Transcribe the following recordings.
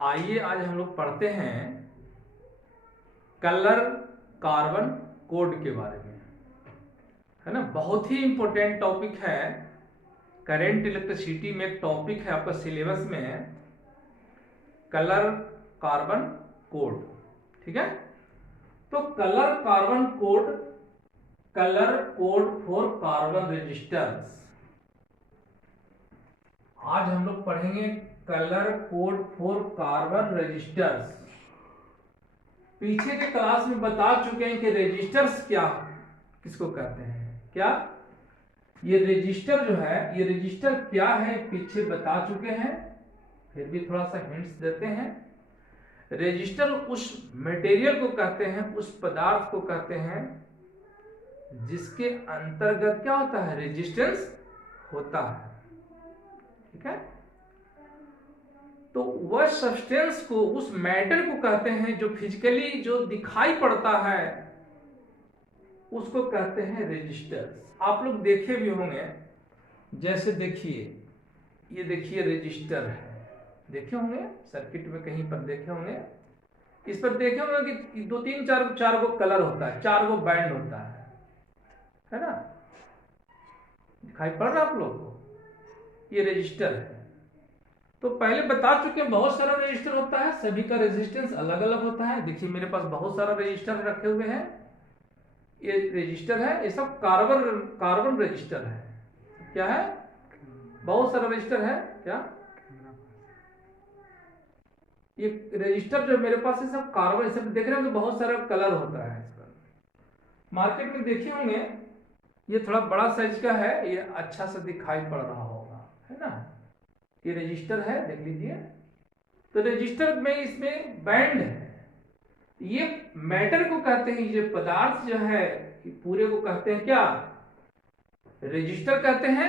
आइए आज हम लोग पढ़ते हैं कलर कार्बन कोड के बारे में, है ना। बहुत ही इंपॉर्टेंट टॉपिक है। करंट इलेक्ट्रिसिटी में एक टॉपिक है आपका सिलेबस में, कलर कार्बन कोड। ठीक है, तो colour carbon code, colour code for carbon resistance. आज हम लोग पढ़ेंगे colour code for carbon resistors. पीछे के क्लास में बता चुके हैं कि रेजिस्टर्स क्या किसको कहते हैं। क्या ये रेजिस्टर जो है, ये रेजिस्टर क्या है पीछे बता चुके हैं, फिर भी थोड़ा सा हिंट्स देते हैं। रेजिस्टर उस मटेरियल को कहते हैं, उस पदार्थ को कहते हैं जिसके अंतर्गत क्या होता है, रेजिस्टेंस होता है। ठीक है, तो वह सब्सटेंस को, उस मैटर को कहते हैं जो फिजिकली जो दिखाई पड़ता है, उसको कहते हैं रेजिस्टर्स। आप लोग देखे भी होंगे, जैसे देखिए, ये देखिए रेजिस्टर है, देखे होंगे सर्किट में कहीं पर देखे होंगे। इस पर देखे होंगे कि दो तीन चार गो कलर होता है, चार गो बैंड होता है ना। दिखाई पड़ रहा है आप लोग को, ये रेजिस्टर है। तो पहले बता चुके हैं बहुत सारा रेजिस्टर होता है, सभी का रेजिस्टेंस अलग अलग होता है। देखिए मेरे पास बहुत सारा रेजिस्टर रखे हुए हैं, ये रेजिस्टर है, ये सब कार्बन रेजिस्टर है। क्या है, बहुत सारा रेजिस्टर है। क्या ये रेजिस्टर जो मेरे पास है सब कार्बन, सब देख रहे होंगे बहुत सारा कलर होता है इस पर। मार्केट में देखे होंगे, ये थोड़ा बड़ा साइज का है, ये अच्छा से दिखाई पड़ रहा होगा, है ना। ये रेजिस्टर है, देख लीजिए। तो रेजिस्टर में इसमें बैंड है, ये मैटर को कहते हैं, ये पदार्थ जो है पूरे को कहते हैं क्या, रेजिस्टर कहते हैं।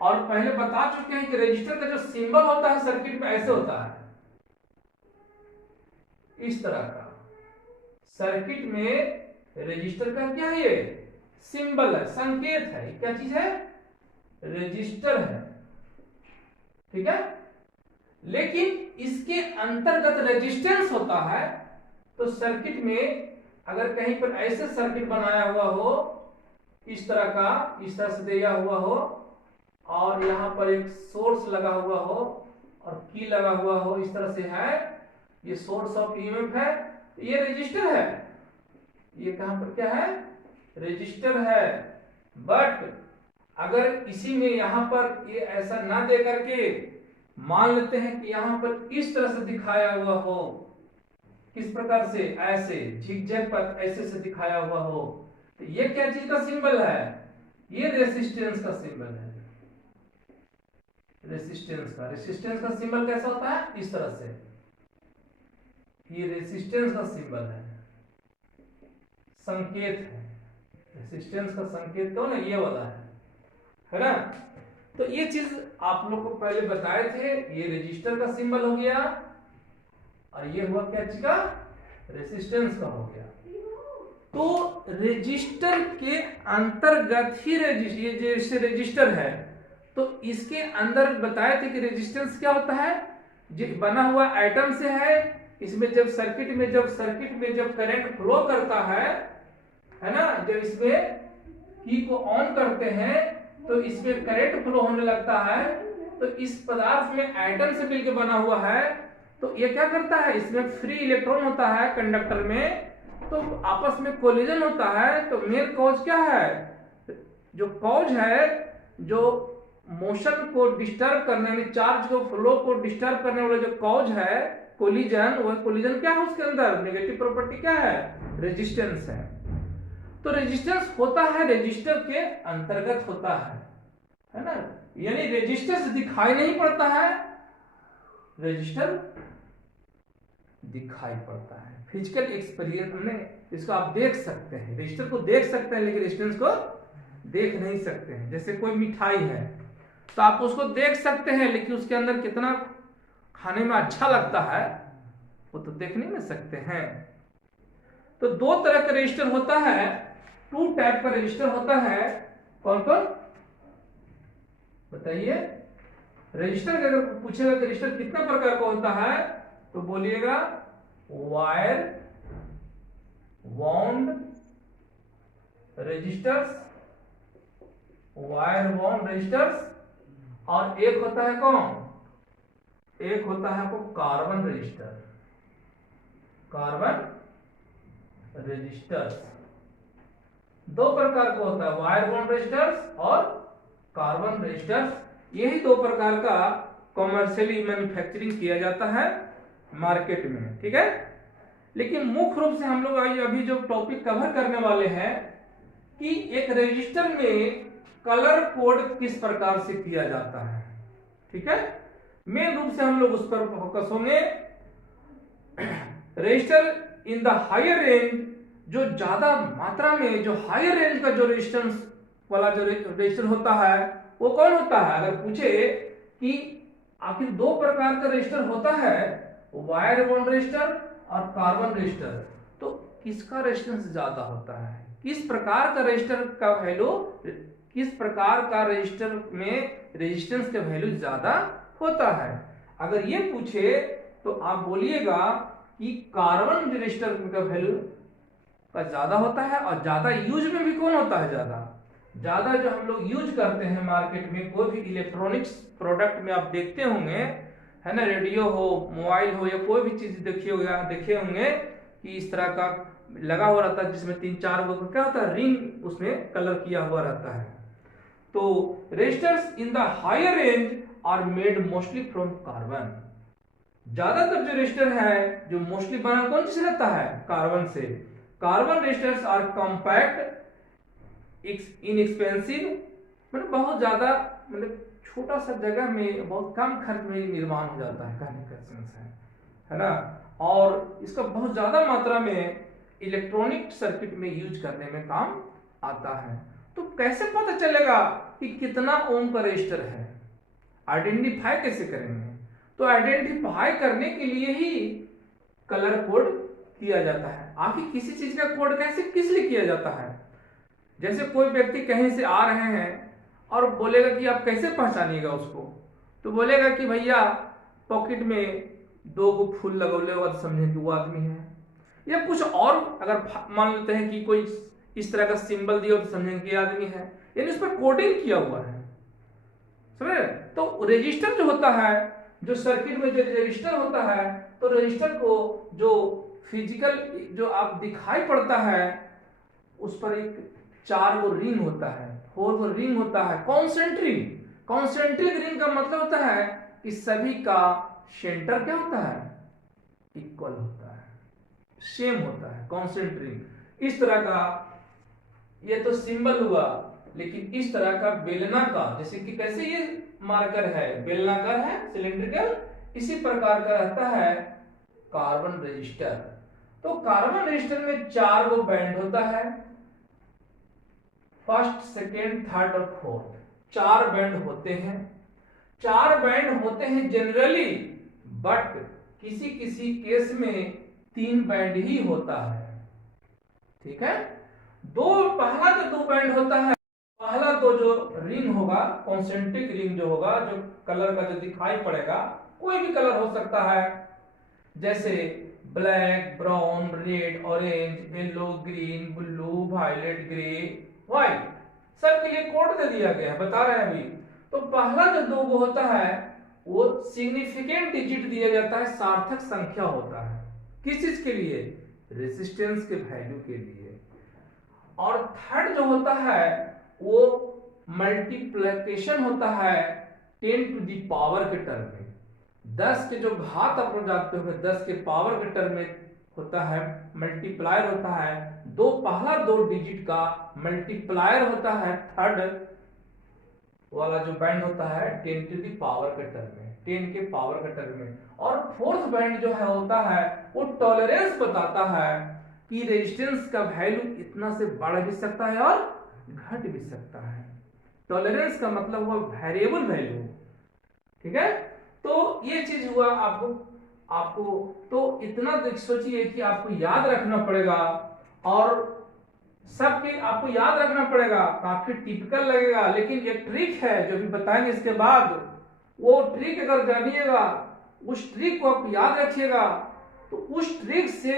और पहले बता चुके हैं कि रेजिस्टर का जो सिंबल होता है सर्किट में ऐसे होता है, इस तरह का। सर्किट में रेजिस्टर का क्या है, ये सिंबल है, संकेत है। ये क्या चीज है, रेजिस्टर है। ठीक है, लेकिन इसके अंतर्गत रेजिस्टेंस होता है। तो सर्किट में अगर कहीं पर ऐसे सर्किट बनाया हुआ हो, इस तरह का, इस तरह से दिया हुआ हो, और यहां पर एक सोर्स लगा हुआ हो और की लगा हुआ हो, इस तरह से है, ये सोर्स ऑफ ईएमएफ है, ये रेजिस्टर है। ये कहां पर क्या है, रेजिस्टर है। बट अगर इसी में यहां पर ये ऐसा ना दे करके मान लेते हैं कि यहां पर इस तरह से दिखाया हुआ हो, किस प्रकार से, ऐसे झिकझैक पर ऐसे से दिखाया हुआ हो, तो ये क्या चीज का सिंबल है, ये रेसिस्टेंस का सिंबल है। रेसिस्टेंस का सिंबल कैसा होता है, इस तरह से, ये रेसिस्टेंस का सिंबल है, संकेत है। रेसिस्टेंस का संकेत कौन है, ये वाला है ना। तो ये चीज आप लोग को पहले बताए थे, ये रेजिस्टर का सिंबल हो गया, और ये हुआ क्या चीज का, रेसिस्टेंस का हो गया। तो रेजिस्टर के अंतर्गत ही ये जैसे रेजिस्टर है, तो इसके अंदर बताए थे कि रेजिस्टेंस क्या होता है, जो बना हुआ एटम से है। इसमें जब सर्किट में जब करंट फ्लो करता है ना, जब इसमें की को ऑन करते हैं तो इसमें करंट फ्लो होने लगता है। तो इस पदार्थ में एटम से मिलकर बना हुआ है, तो ये क्या करता है, इसमें फ्री इलेक्ट्रॉन होता है कंडक्टर में, तो आपस में कोलिजन होता है। तो मेन कॉज क्या है, जो कॉज है, जो मोशन को डिस्टर्ब करने वाली, चार्ज को फ्लो को डिस्टर्ब करने वाला जो कॉज है, कोलिजन, वह कोलिजन क्या है, उसके अंदर नेगेटिव प्रॉपर्टी क्या है, रेजिस्टेंस है। तो रेजिस्टेंस होता है, रेजिस्टर के अंतर्गत होता है ना। यानी रेजिस्टेंस दिखाई नहीं पड़ता है, रेजिस्टर दिखाई पड़ता है। फिजिकल एक्सपीरियंस में इसको आप देख सकते हैं, रेजिस्टर को देख सकते हैं, लेकिन रेजिस्टेंस को देख नहीं सकते हैं। जैसे कोई मिठाई है तो आप उसको देख सकते हैं, लेकिन उसके अंदर कितना खाने में अच्छा लगता है वो तो देख नहीं सकते हैं। तो दो तरह का रेजिस्टर होता है, टू टाइप का रेजिस्टर होता है। कौन कौन बताइए, रेजिस्टर अगर पूछेगा कि रेजिस्टर कितना प्रकार का होता है, तो बोलिएगा wire wound resistors, wire wound resistors, और एक होता है कौन, एक होता है आपको कार्बन रजिस्टर, कार्बन रजिस्टर्स। दो प्रकार का होता है, वायर बाउंड रजिस्टर्स और कार्बन रजिस्टर्स। यही दो प्रकार का कॉमर्शियली मैन्युफैक्चरिंग किया जाता है मार्केट में, ठीक है। लेकिन मुख्य रूप से हम लोग अभी जो टॉपिक कवर करने वाले हैं कि एक रजिस्टर में कलर कोड किस प्रकार से किया जाता है, ठीक है। मेन रूप से हम लोग उस पर फोकस होंगे। Resistor in the higher range, जो ज्यादा मात्रा में जो हायर रेंज का जो रेजिस्टेंस वाला जो रजिस्टर होता है वो कौन होता है। अगर पूछे कि आखिर दो प्रकार का रजिस्टर होता है, वायर बाउंड रजिस्टर और कार्बन रजिस्टर, तो किसका रेजिस्टेंस ज्यादा होता है, किस प्रकार का रजिस्टर का वैल्यू, किस प्रकार का रजिस्टर में रेजिस्टेंस का वैल्यू ज्यादा होता है। अगर ये पूछे तो आप बोलिएगा कि कार्बन रजिस्टर का वैल्यू का ज्यादा होता है, और ज्यादा यूज में भी कौन होता है, ज्यादा जो हम लोग यूज करते हैं मार्केट में, कोई भी इलेक्ट्रॉनिक्स प्रोडक्ट में आप देखते होंगे, है ना, रेडियो हो, मोबाइल हो, या कोई भी चीज देखे होंगे कि इस तरह का लगा हुआ रहता है जिसमें 3-4 गो क्या होता है, रिंग उसमें कलर किया हुआ रहता है। तो resistors in the higher range are made mostly from carbon. ज्यादातर जो रजिस्टर है जो मोस्टली बना कौन से रहता है, कार्बन से। Carbon resistors are compact, inexpensive, मतलब बहुत ज्यादा, मतलब छोटा सा जगह में बहुत कम खर्च में निर्माण हो जाता है, कहने का सेंस है ना। और इसका बहुत ज्यादा मात्रा में इलेक्ट्रॉनिक सर्किट में यूज करने में काम आता है। तो कैसे पता चलेगा कि कितना ओम का रजिस्टर है, आइडेंटिफाई कैसे करेंगे। तो आइडेंटिफाई करने के लिए ही कलर कोड किया जाता है। आखिर किसी चीज का कोड कैसे किस लिए किया जाता है। जैसे कोई व्यक्ति कहीं से आ रहे हैं और बोलेगा कि आप कैसे पहचानिएगा उसको, तो बोलेगा कि भैया पॉकेट में 2 गो फूल लगौले होगा तो समझे कि वो आदमी है। या कुछ और अगर मान लेते हैं कि कोई इस तरह का सिंबल दिया तो समझेंगे कि आदमी है, यानी उस पर कोडिंग किया हुआ है, समझे। तो रजिस्टर जो होता है, जो सर्किट में जो रजिस्टर होता है, तो रजिस्टर को जो फिजिकल जो आप दिखाई पड़ता है उस पर एक 4 गो रिंग होता है, 4 गो रिंग होता है, कॉन्सेंट्रिक रिंग का मतलब होता है कि सभी का सेंटर क्या होता है, इक्वल होता है, सेम होता है, कॉन्सेंट्रिक। इस तरह का ये तो सिंबल हुआ, लेकिन इस तरह का बेलनाकार, जैसे कि कैसे ये मार्कर है बेलनाकार है, सिलिंड्रिकल, इसी प्रकार का रहता है कार्बन रजिस्टर। तो कार्बन रजिस्टर में 4 गो बैंड होता है, फर्स्ट, सेकेंड, थर्ड और फोर्थ, 4 बैंड होते हैं। 4 बैंड होते हैं जनरली, बट किसी किसी केस में 3 बैंड ही होता है, ठीक है। पहला जो 2 बैंड होता है, पहला तो जो रिंग होगा, कॉन्सेंट्रिक रिंग जो होगा, जो कलर का जो दिखाई पड़ेगा, कोई भी कलर हो सकता है, जैसे black, brown, red, orange, yellow, green, blue, violet, grey, white, सबके लिए कोड दे दिया गया है, बता रहे हैं अभी। तो पहला जो 2 गो होता है वो सिग्निफिकेंट डिजिट दिया जाता है, सार्थक संख्या होता है, किस चीज के लिए, रेजिस्टेंस के वैल्यू के लिए। और थर्ड जो होता है वो मल्टीप्लिकेशन होता है 10 टू दी पावर के टर्म में, 10 के जो घात आप जानते हो 10 के पावर के टर्म में होता है, मल्टीप्लायर होता है, पहला 2 डिजिट का मल्टीप्लायर होता है, थर्ड वाला जो बैंड होता है 10 टू दी पावर के टर्म में, 10 के पावर के टर्म में। और फोर्थ बैंड जो है होता है वो टॉलरेंस बताता है कि रेजिस्टेंस का वैल्यू इतना से बढ़ भी सकता है और घट भी सकता है। टॉलरेंस का मतलब हुआ वेरिएबल वैल्यू, ठीक है। तो ये चीज हुआ आपको तो इतना सोचिए कि आपको याद रखना पड़ेगा, और सबके आपको याद रखना पड़ेगा, काफी टिपिकल लगेगा, लेकिन एक ट्रिक है जो भी बताएंगे इसके बाद, वो ट्रिक अगर जानिएगा उस ट्रिक को आप याद रखिएगा, तो उस ट्रिक से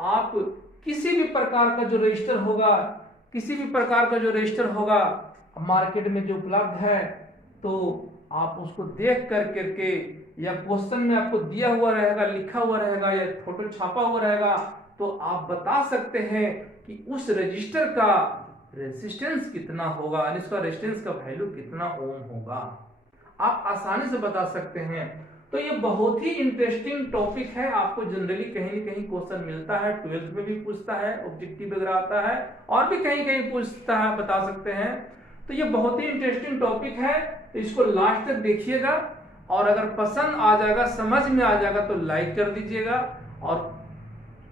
आप किसी भी प्रकार का जो रजिस्टर होगा, किसी भी प्रकार का जो रजिस्टर होगा मार्केट में जो उपलब्ध है, तो आप उसको देख कर करके, या क्वेश्चन में आपको दिया हुआ रहेगा, लिखा हुआ रहेगा, या फोटो छापा हुआ रहेगा, तो आप बता सकते हैं कि उस रजिस्टर का रेजिस्टेंस कितना होगा, यानी इसका रेजिस्टेंस का वैल्यू कितना ओम होगा, आप आसानी से बता सकते हैं। तो ये बहुत ही इंटरेस्टिंग टॉपिक है, आपको जनरली कहीं न कहीं क्वेश्चन मिलता है, 12th में भी पूछता है, ऑब्जेक्टिव वगैरह आता है, और भी कहीं कहीं पूछता है, बता सकते हैं। तो ये बहुत ही इंटरेस्टिंग टॉपिक है, तो इसको लास्ट तक देखिएगा, और अगर पसंद आ जाएगा, समझ में आ जाएगा, तो लाइक कर दीजिएगा, और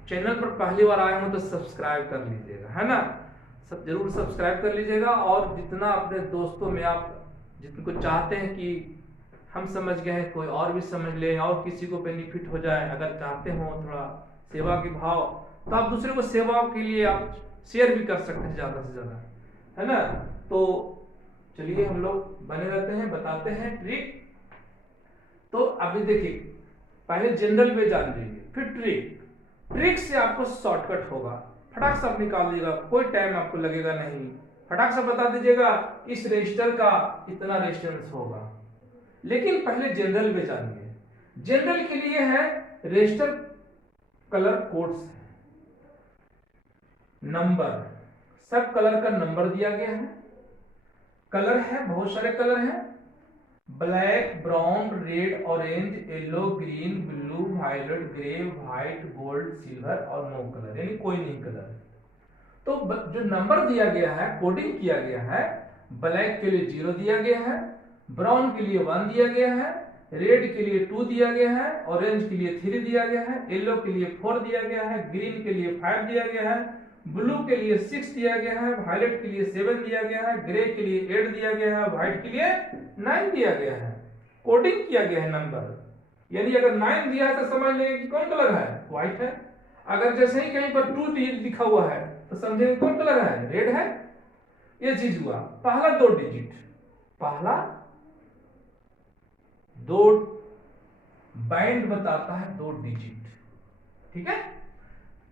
चैनल पर पहली बार आए हो तो सब्सक्राइब कर लीजिएगा, है ना, सब जरूर सब्सक्राइब कर लीजिएगा। और जितना अपने दोस्तों में आप जिनको चाहते हैं कि हम समझ गए हैं, कोई और भी समझ ले और किसी को बेनिफिट हो जाए, अगर चाहते हो थोड़ा सेवा के भाव, तो आप दूसरे को सेवा के लिए आप शेयर भी कर सकते हैं ज्यादा से ज्यादा, है ना। तो चलिए हम लोग बने रहते हैं, बताते हैं ट्रिक। तो अभी देखिए, पहले जनरल पे जान लीजिए, फिर ट्रिक। ट्रिक से आपको शॉर्टकट होगा, फटाक से आप निकाल दीजिएगा, कोई टाइम आपको लगेगा नहीं, फटाक से बता दीजिएगा इस रजिस्टर का इतना रेजिस्टेंस होगा। लेकिन पहले जनरल पे जानिए। जनरल के लिए है रजिस्टर कलर कोड्स, नंबर, सब कलर का नंबर दिया गया है, कलर है, बहुत सारे कलर हैं, black, brown, red, orange, yellow, green, blue, violet, grey, white, gold, silver और नो कलर, यानी कोई नहीं कलर। तो जो नंबर दिया गया है, कोडिंग किया गया है, ब्लैक के लिए 0 दिया गया है, ब्राउन के लिए 1 दिया गया है, रेड के लिए 2 दिया गया है, ऑरेंज के लिए 3 दिया गया है, येलो के लिए 4 दिया गया है, ग्रीन के लिए 5 दिया गया है, ब्लू के लिए 6 दिया गया है, वायलेट के लिए 7 दिया गया है, ग्रे के लिए 8 दिया गया है, व्हाइट के लिए 9 दिया गया है। कोडिंग किया गया है नंबर, यानी अगर 9 दिया है तो समझ लेंगे कि कौन कलर है, व्हाइट है। अगर जैसे ही कहीं पर 2 लिखा हुआ है तो समझेंगे कौन कलर है, रेड है। ये चीज हुआ पहला 2 डिजिट, पहला 2 बैंड बताता है, 2 डिजिट, ठीक है।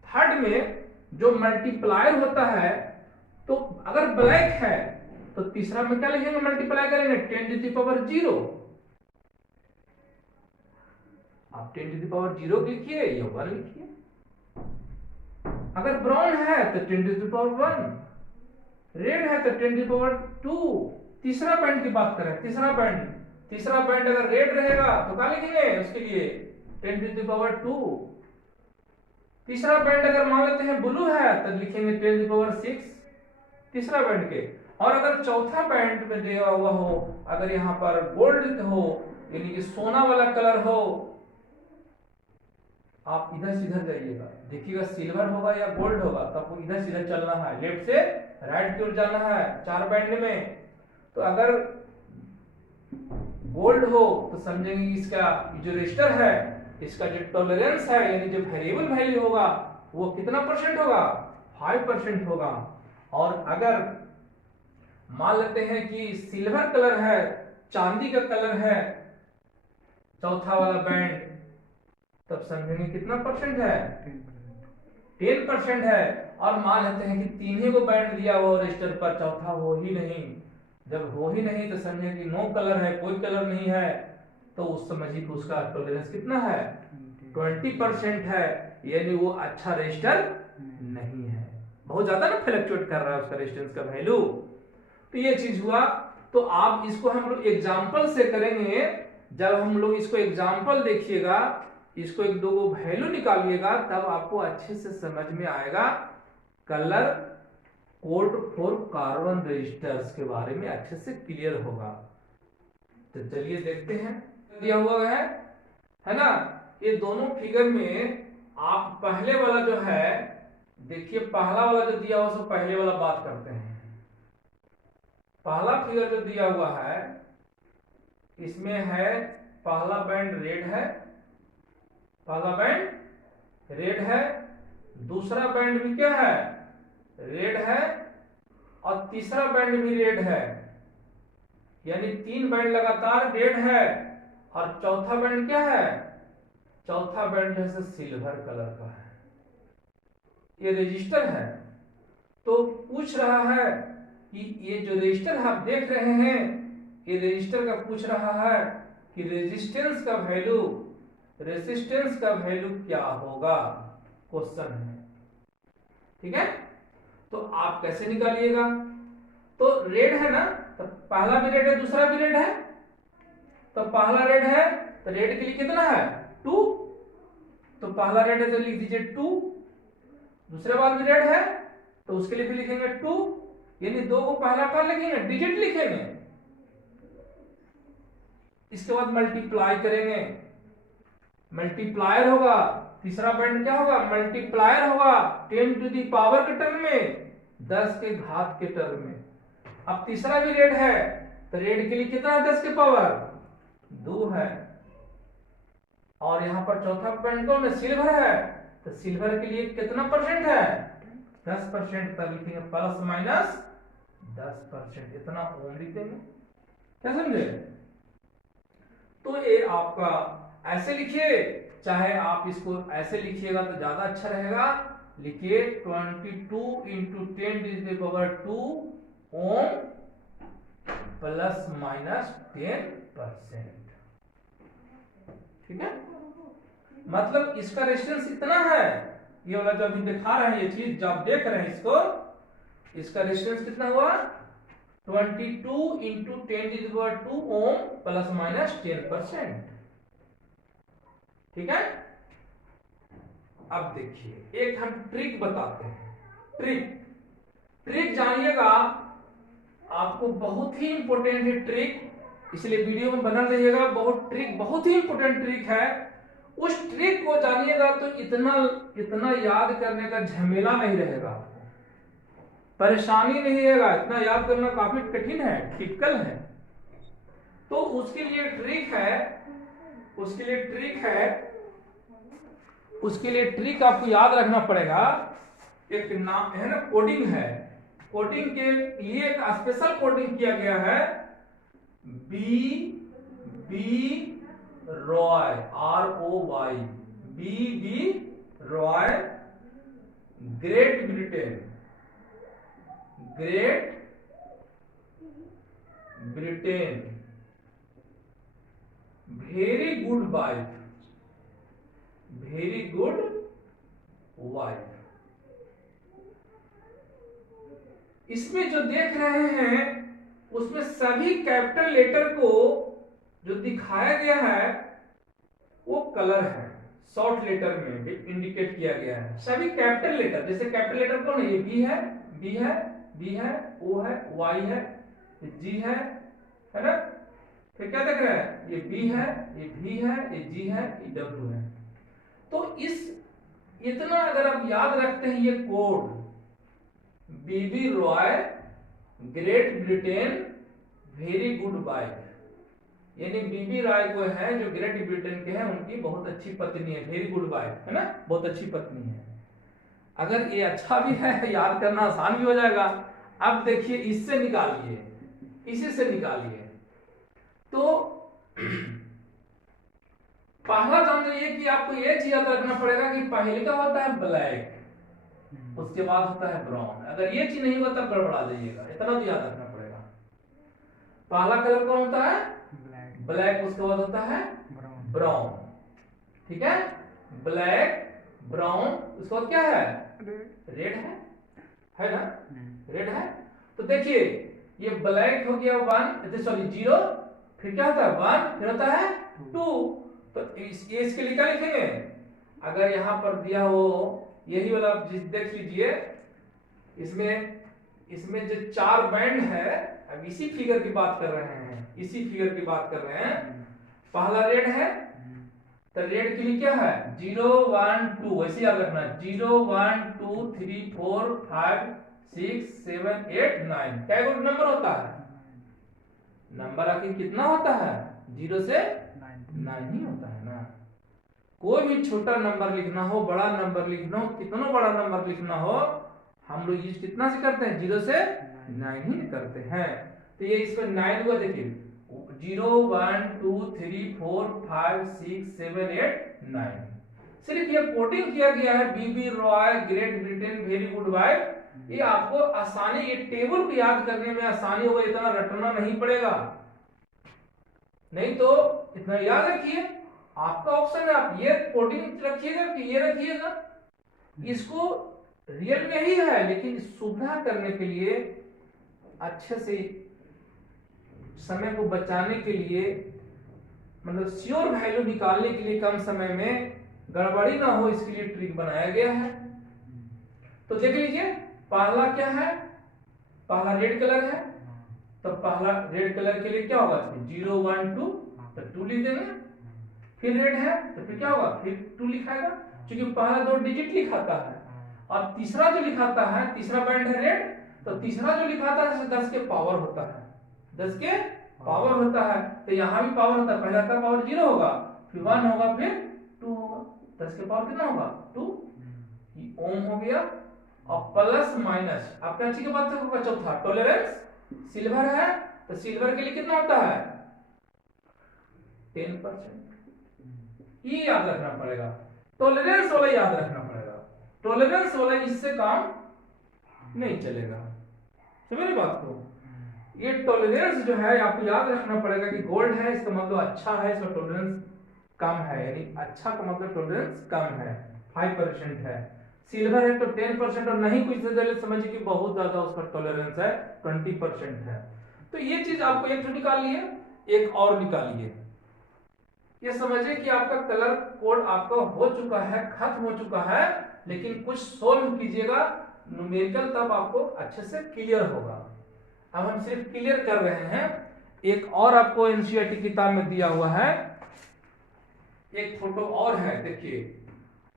थर्ड में जो मल्टीप्लायर होता है, तो अगर ब्लैक है तो तीसरा में क्या लिखेंगे, मल्टीप्लाई करेंगे 10⁻0। आप 10⁻0 लिखिए या 1 लिखिए। अगर ब्राउन है तो 10⁻1, रेड है तो 10⁻2। तीसरा बैंड की बात करें, तीसरा बैंड अगर रेड रहेगा तो क्या लिखेंगे उसके लिए 10⁻2। तीसरा बैंड अगर मान लेते हैं ब्लू है तो लिखेंगे 10⁻6 तीसरा बैंड के। और अगर चौथा बैंड में दिया हुआ हो, अगर यहाँ पर गोल्ड हो, यानी कि सोना वाला कलर हो, आप इधर सीधर जाइएगा, देखिएगा सिल्वर होगा या गोल्ड होगा, तो आपको इधर सीधर चलना है, लेफ्ट से राइट की ओर जाना है 4 बैंड में। तो अगर गोल्ड हो तो समझेंगे इसका जो रजिस्टर है, इसका जो टॉलरेंस है, यानी जो वेरिएबल वैल्यू होगा वो कितना परसेंट होगा, 5% होगा। और अगर मान लेते हैं कि सिल्वर कलर है, चांदी का कलर है, चौथा वाला बैंड, तब समझेंगे कितना परसेंट है, 10% है। और मान लेते हैं कि 3 ही को बैंड दिया हुआ रजिस्टर पर, चौथा हो ही नहीं, जब हो ही नहीं तो समझेंगे कि नो कलर है, कोई कलर नहीं है, तो उस समझिए कि उसका टॉलरेंस कितना है, 20% है, यानी वो अच्छा रजिस्टर नहीं है, बहुत ज्यादा ना फ्लक्चुएट कर रहा है उसका रेजिस्टेंस का वैल्यू। तो ये चीज हुआ। तो आप इसको हम लोग एग्जांपल से करेंगे, जब हम लोग इसको एग्जांपल देखिएगा, इसको 1-2 वैल्यू निकालिएगा, तब आपको अच्छे से समझ में आएगा colour code for carbon resistors के बारे में अच्छे से क्लियर होगा। तो चलिए देखते हैं, दिया हुआ है ना। ये दोनों फिगर में आप पहले वाला जो है, देखिए पहला वाला जो दिया हुआ सो पहले वाला बात करते हैं। पहला फिगर जो दिया हुआ है, इसमें है पहला बैंड रेड है, पहला बैंड रेड है, दूसरा बैंड भी क्या है, रेड है, और तीसरा बैंड भी रेड है, यानी 3 बैंड लगातार रेड है, और चौथा बैंड क्या है, चौथा बैंड जैसे सिल्वर कलर का है। ये रेजिस्टर है, तो पूछ रहा है कि ये जो रेजिस्टर आप देख रहे हैं, ये रेजिस्टर का पूछ रहा है कि रेजिस्टेंस का वैल्यू, रेजिस्टेंस का वैल्यू क्या होगा, क्वेश्चन है। ठीक है, तो आप कैसे निकालिएगा, तो रेड है ना, तो पहला भी रेड है दूसरा भी रेड है, तो पहला रेड है तो रेड के लिए कितना है 2, तो पहला रेड है तो लिख दीजिए 2, दूसरे बार भी रेड है तो उसके लिए भी लिखेंगे 2, यानी 2 को पहला क्या लिखेंगे, डिजिट लिखेंगे। इसके बाद मल्टीप्लाई करेंगे, मल्टीप्लायर होगा, तीसरा बैंड क्या होगा, मल्टीप्लायर होगा 10 टू दी पावर के टर्म में, 10 के घात के टर्म में। अब तीसरा भी रेड है तो रेड के लिए कितना है 10 के पावर 2 है, और यहां पर चौथा बैंड कौन है, सिल्वर है, तो सिल्वर के लिए कितना परसेंट है 10%, तब लिखेंगे प्लस माइनस 10%, इतना ओम लिख देंगे। क्या समझे, तो ये आपका ऐसे लिखिए, चाहे आप इसको ऐसे लिखिएगा तो ज्यादा अच्छा रहेगा, लिखिए 22 इंटू 10⁻²⁰ ओम प्लस माइनस 10%। ठीक है, मतलब इसका रेजिस्टेंस इतना है, ये वाला जो अभी दिखा रहे हैं, ये चीज जब आप देख रहे हैं इसको, इसका रेजिस्टेंस कितना हुआ 22 इंटू 10⁻² ओम प्लस माइनस 10%। ठीक है, अब देखिए एक हम ट्रिक बताते हैं, ट्रिक जानिएगा, आपको बहुत ही इंपॉर्टेंट है ट्रिक, इसलिए वीडियो में बना रहिएगा, बहुत ही इंपॉर्टेंट ट्रिक है। उस ट्रिक को जानिएगा तो इतना याद करने का झमेला नहीं रहेगा, परेशानी नहीं रहेगा, इतना याद करना काफी कठिन है, टिपिकल है। तो उसके लिए ट्रिक आपको याद रखना पड़ेगा। एक नाम है ना, कोडिंग है, कोडिंग के लिए एक स्पेशल कोडिंग किया गया है, B Roy ROY, B Roy, great Britain, very good wife. इसमें जो देख रहे हैं उसमें सभी कैपिटल लेटर को जो दिखाया गया है वो कलर है, शॉर्ट लेटर में इंडिकेट किया गया है, सभी कैपिटल लेटर। जैसे कैपिटल लेटर कौन है, ये बी है, ओ है, वाई है, जी है ना, फिर क्या देख रहा है, ये बी है, ये भी है, ये जी है, ये डब्ल्यू है। तो इतना अगर आप याद रखते हैं, ये code BB ROY, great Britain, very good wife, यानी बीबी रॉय को है जो ग्रेट ब्रिटेन के हैं, उनकी बहुत अच्छी पत्नी है, वेरी गुड वाइफ है ना, बहुत अच्छी पत्नी है। अगर ये अच्छा भी है, याद करना आसान भी हो जाएगा। अब देखिए इससे निकालिए, इसी से निकालिए, तो पहला जान जाइए कि आपको ये चीज याद रखना पड़ेगा कि पहले का होता है ब्लैक, उसके बाद होता है ब्राउन। अगर ये चीज नहीं होता तब गड़बड़ा जाइएगा, इतना तो याद रखना पड़ेगा। पहला कलर कौन होता है, ब्लैक, उसके बाद होता है ब्राउन। ठीक है, ब्लैक, ब्राउन, उसके बाद क्या है, रेड है ना, रेड है। तो देखिए ये ब्लैक हो गया 1, सॉरी 0, फिर क्या होता है 1, फिर होता है 2, तो इसके लिए क्या लिखेंगे, अगर यहां पर दिया हो यही वाला देख लीजिए, इसमें जो 4 बैंड है, अब इसी फिगर की बात कर रहे हैं, पहला रेड है, तो रेड के लिए क्या है 0 1 2, ऐसे याद रखना, 0 1 2 3 4 5 6 7 8 9, क्या नंबर होता है, नंबर आखिर कितना होता है, 0 से 9 ही होता है ना। कोई भी छोटा नंबर लिखना हो, बड़ा नंबर लिखना हो, कितना बड़ा नंबर लिखना हो, हम लोग यूज कितना से करते हैं, 0 से 9 ही करते हैं। तो ये इसमें 9 हुआ, देखिए 0 1 2 3 4 5 6 7 8 9 सिर्फ ये कोडिंग किया गया है BB ROY great Britain very good bye. ये आपको आसानी, ये टेबल को याद करने में आसानी होगा, इतना रटना नहीं पड़ेगा। नहीं तो इतना याद रखिए, आपका ऑप्शन है, आप ये कोडिंग रखिएगा कि ये रखिएगा। इसको रियल में ही है, लेकिन सुविधा करने के लिए, अच्छे से समय को बचाने के लिए, मतलब श्योर वैल्यू निकालने के लिए, कम समय में गड़बड़ी ना हो इसके लिए ट्रिक बनाया गया है। तो देख लीजिए, पहला क्या है, पहला रेड कलर है, तो पहला रेड कलर के लिए क्या होगा, 0 1 2 तो 2 लिख देंगे। फिर रेड है तो फिर क्या होगा, फिर 2 लिखाएगा, क्योंकि पहला 2 डिजिट लिखाता है। और तीसरा जो लिखाता है, तीसरा बैंड है रेड, तो तीसरा जो लिखाता है जैसे 10 के पावर होता है, 10 के पावर होता है, तो यहाँ भी पावर होता है। पहला का पावर 0 होगा, फिर 1 होगा, फिर 2 होगा, 10 के पावर कितना होगा 2, ये ओम हो गया। और प्लस माइनस आपका अच्छी के बाद तक होगा चौथा टॉलरेंस। सिल्वर है तो सिल्वर के लिए कितना होता है 10%। ये याद रखना पड़ेगा, टॉलरेंस वाला याद रखना पड़ेगा, टॉलरेंस वाला इससे काम नहीं चलेगा। समझ रहे बात को, ये टॉलरेंस जो है आपको याद रखना पड़ेगा कि गोल्ड है इसका मतलब अच्छा है, इसका टॉलरेंस कम है, यानी अच्छा का मतलब टॉलरेंस कम है, 5% है। सिल्वर है तो 10% और नहीं कुछ से समझिए कि बहुत ज्यादा उसका टॉलरेंस है, 20% है। तो ये चीज आपको एक तो निकाल लिए, एक और निकालिए। ये समझिए कि आपका कलर कोड आपका हो चुका है, खत्म हो चुका है, लेकिन कुछ सोल्व कीजिएगा न्यूमेरिकल, तब आपको अच्छे से क्लियर होगा। अब हम सिर्फ क्लियर कर रहे हैं। एक और आपको एनसीईआरटी किताब में दिया हुआ है, एक फोटो और है, देखिए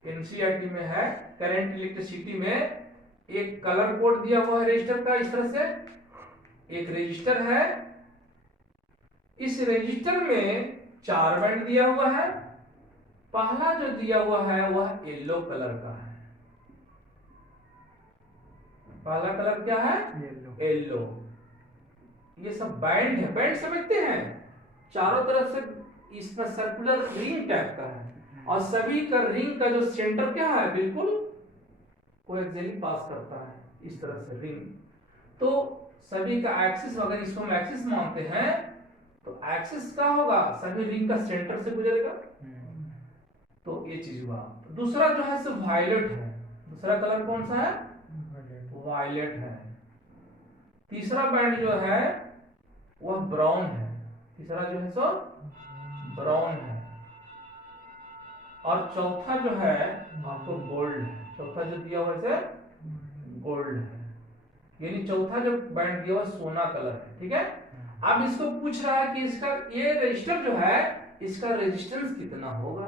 एनसीईआरटी में है, करंट इलेक्ट्रिसिटी में एक कलर कोड दिया हुआ है रजिस्टर का, इस तरह से एक रजिस्टर है, इस रजिस्टर में 4 बैंड दिया हुआ है। पहला जो दिया हुआ है वह येलो कलर का है, पहला कलर क्या है येलो। ये सब बैंड है, बैंड समझते हैं, चारों तरफ से इसका सर्कुलर रिंग टाइप का है, और सभी का रिंग का जो सेंटर क्या है बिल्कुल कोएक्सियली पास करता है, इस तरह से रिंग। तो सभी का एक्सिस, अगर इसको हम एक्सिस मानते हैं तो एक्सिस का होगा, सभी रिंग का सेंटर से गुजरेगा। तो ये चीज हुआ। तो दूसरा जो है सो वायलेट है, दूसरा कलर कौन सा है वायलेट है। तीसरा बैंड जो है वह ब्राउन है, तीसरा जो है सो ब्राउन है। और चौथा जो है आपको गोल्ड है, चौथा जो दिया हुआ है गोल्ड है, यानी चौथा जो बैंड दिया हुआ सोना कलर है। ठीक है, अब इसको पूछ रहा है कि इसका ये रजिस्टर जो है इसका रेजिस्टेंस कितना होगा,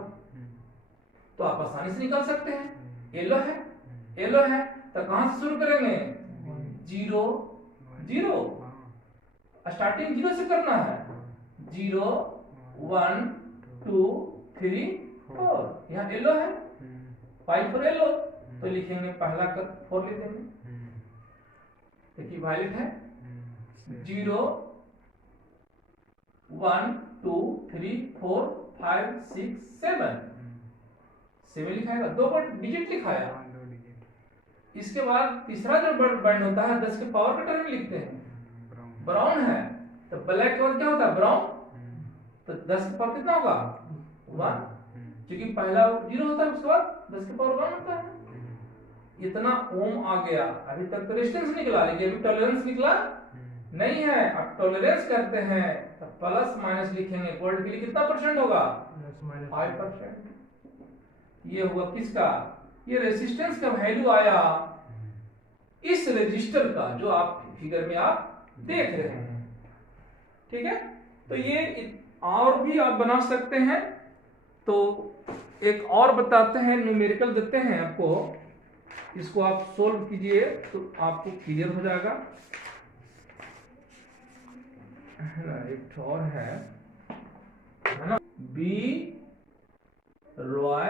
तो आप आसानी से निकाल सकते हैं। येलो है, येलो है तो कहां से शुरू करेंगे 0 0, स्टार्टिंग 0 से करना है, 0 1 2 3 4, यहाँ येलो है 5 फॉर येलो, तो लिखेंगे पहला का 4 लिख देंगे। देखिए वायलेट है 0 1 2 3 4 5 6 7 लिखाएगा, 2 बार डिजिट लिखाया। इसके बाद तीसरा जो बैंड होता है 10 के पावर का टर्म लिखते हैं, ब्राउन है तो ब्लैक के बाद क्या होता है ब्राउन, तो 10 के पावर कितना होगा 1, क्योंकि पहला 0 होता है उसके बाद 10 के पावर 1 होता है। इतना ओम आ गया, अभी तक तो रेजिस्टेंस निकला, लेकिन अभी टॉलरेंस निकला नहीं है। अब टॉलरेंस करते हैं तो प्लस माइनस लिखेंगे, गोल्ड के लिए कितना परसेंट होगा 5%। ये हुआ किसका, ये रेजिस्टेंस का वैल्यू आया इस रजिस्टर का जो आप फिगर में आप देख रहे हैं। ठीक है, तो ये और भी आप बना सकते हैं। तो एक और बताते हैं, न्यूमेरिकल देते हैं आपको, इसको आप सोल्व कीजिए तो आपको क्लियर हो जाएगा। एक और है ना, B Roy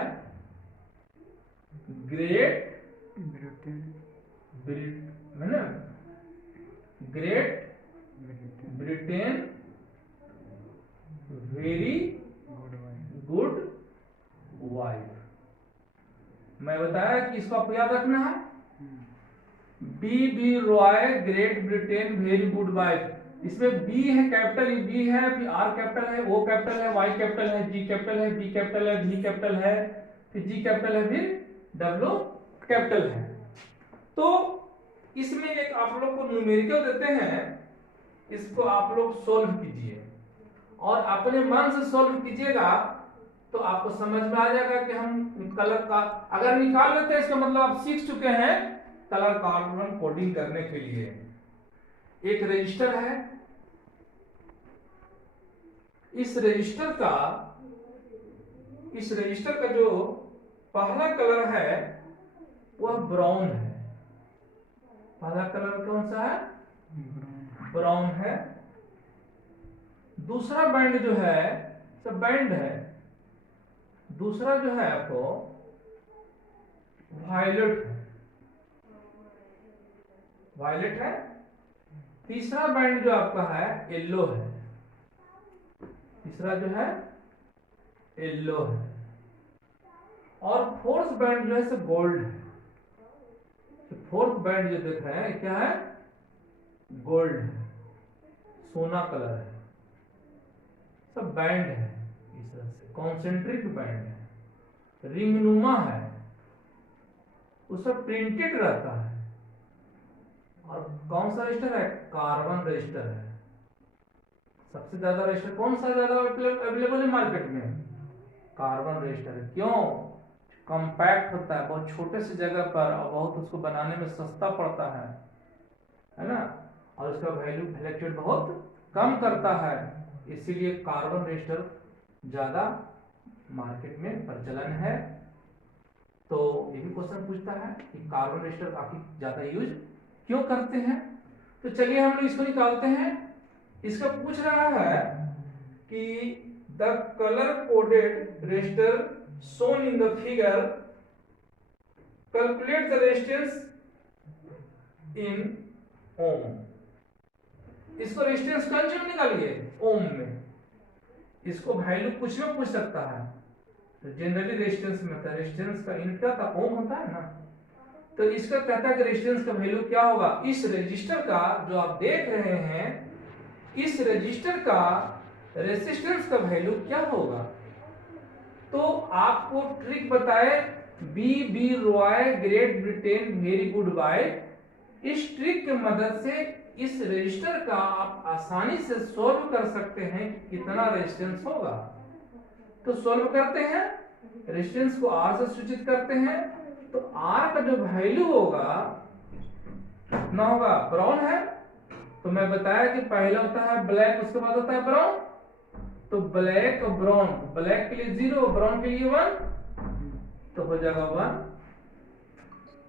great great Britain very good wife. मैं बताया कि इसको आपको याद रखना है, B Roy great Britain very good wife. इसमें बी है कैपिटल, बी है, फिर आर कैपिटल है, ओ कैपिटल है, वाई कैपिटल है, जी कैपिटल है, बी कैपिटल है, भी कैपिटल है, फिर जी कैपिटल है, फिर डब्ल्यू कैपिटल है। तो इसमें एक आप लोग को न्यूमेरिकल देते हैं, इसको आप लोग सोल्व कीजिए और अपने मन से सोल्व कीजिएगा तो आपको समझ में आ जाएगा कि हम कलर का अगर निकाल लेते हैं इसका मतलब आप सीख चुके हैं कलर कॉर्डिनेशन कोडिंग करने के लिए। एक रजिस्टर है, इस रजिस्टर का जो पहला कलर है वह ब्राउन है। पहला कलर कौन सा है? ब्राउन है। दूसरा बैंड जो है सब बैंड है, दूसरा जो है आपको वायलेट है, वायलेट है। तीसरा बैंड जो आपका है येलो है, तीसरा जो है येलो है। और फोर्थ बैंड जो है सब गोल्ड है। तो फोर्थ बैंड जो देख रहे हैं क्या है? गोल्ड है, सोना कलर है। सब बैंड है, इस तरह से कॉन्सेंट्रिक बैंड है, रिंगनुमा है, उस पर प्रिंटेड रहता है। और कौन सा रजिस्टर है? कार्बन रजिस्टर है। सबसे ज्यादा रजिस्टर कौन सा ज्यादा अवेलेबल है मार्केट में? कार्बन रजिस्टर है। क्यों? कॉम्पैक्ट होता है, बहुत छोटे से जगह पर और बहुत उसको बनाने में सस्ता पड़ता है ना, और उसका वैल्यू फ्लक्चुएट बहुत कम करता है, इसीलिए कार्बन रजिस्टर ज्यादा मार्केट में प्रचलन है। तो ये भी क्वेश्चन पूछता है कि कार्बन रजिस्टर काफी ज्यादा यूज क्यों करते हैं। तो चलिए हम लोग इसको निकालते हैं। इसका पूछ रहा है कि the colour coded register shown in the figure calculate the resistance in ohm। इसको रेजिस्टेंस कौन से निकालिए? ओम में। इसको वैल्यू कुछ में पूछ सकता है, तो जनरली रेजिस्टेंस में होता है। रेजिस्टेंस का यूनिट क्या था? ओम होता है ना। तो इसका कहता है कि रेजिस्टेंस का वैल्यू क्या होगा? इस रजिस्टर का जो आप देख रहे हैं, इस रजिस्टर का रेजिस्टेंस का वैल्यू क्या होगा? तो आपको ट्रिक बताए, B Roy great Britain very good wife. इस ट्रिक की मदद से इस रजिस्टर का आप आसानी से सोल्व कर सकते हैं कि कितना रेजिस्टेंस होगा। तो सोल्व करते हैं, रेजिस्टेंस को आर से सूचित करते हैं। तो आर का जो वैल्यू होगा कितना होगा? ब्राउन है, तो मैं बताया कि पहला होता है ब्लैक, उसके बाद होता है ब्राउन। तो ब्लैक और ब्राउन, ब्लैक के लिए 0, ब्राउन के लिए 1, तो हो जाएगा 1।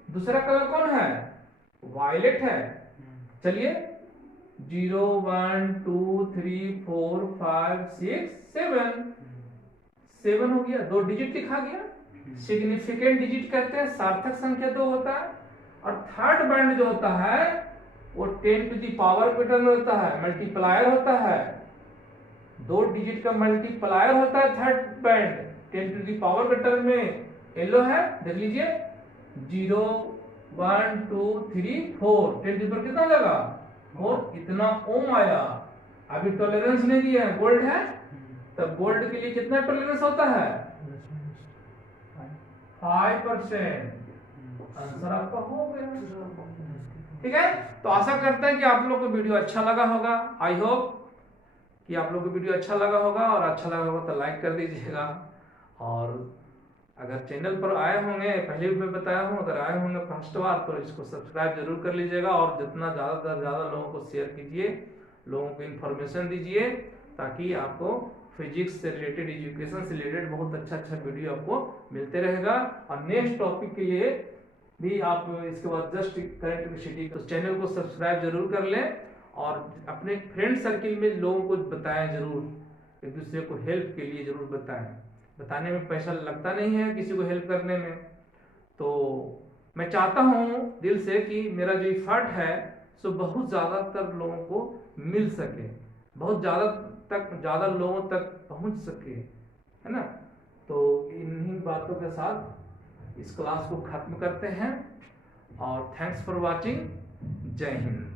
दूसरा कलर कौन है? वायलेट है। चलिए 0 1 2 3 4 5 6 7 हो गया, 2 डिजिट लिखा गया। सिग्निफिकेंट डिजिट कहते हैं, सार्थक संख्या 2 होता है। और थर्ड बैंड जो होता है वो 10 टू द पावर पैटर्न में होता है, मल्टीप्लायर होता है। 2 डिजिट का मल्टीप्लायर होता है third band, 10 to the power pattern में। येलो है, देख लीजिए 0 1 2 3 4, 10 पर कितना लगा? 4। इतना ओम आया। अभी टॉलरेंस नहीं दिया है, गोल्ड है, तब गोल्ड के लिए कितना टॉलरेंस होता है? 5%। आंसर आपका हो गया। ठीक है, तो आशा करते हैं कि आप लोग को वीडियो अच्छा लगा होगा। आई होप कि आप लोग को वीडियो अच्छा लगा होगा, और अच्छा लगा होगा तो लाइक कर दीजिएगा। और अगर चैनल पर आए होंगे, पहले भी मैं बताया हूँ, अगर आए होंगे फर्स्ट बार तो इसको सब्सक्राइब जरूर कर लीजिएगा। और जितना ज़्यादा से ज़्यादा लोगों को शेयर कीजिए, लोगों को इन्फॉर्मेशन दीजिए, ताकि आपको फिजिक्स से रिलेटेड, एजुकेशन से रिलेटेड बहुत अच्छा वीडियो आपको मिलते रहेगा। और नेक्स्ट टॉपिक के लिए भी आप इसके बाद जस्ट करंट इलेक्ट्रिसिटी, तो चैनल को सब्सक्राइब जरूर कर लें और अपने फ्रेंड सर्किल में लोगों को बताएं जरूर, एक दूसरे को हेल्प के लिए जरूर बताएं। बताने में पैसा लगता नहीं है किसी को हेल्प करने में। तो मैं चाहता हूं दिल से कि मेरा जो एफर्ट है सो बहुत ज़्यादातर लोगों को मिल सके, बहुत ज़्यादा तक ज़्यादा लोगों तक पहुंच सके, है ना। तो इन्हीं बातों के साथ इस क्लास को खत्म करते हैं और थैंक्स फॉर वाचिंग। जय हिंद।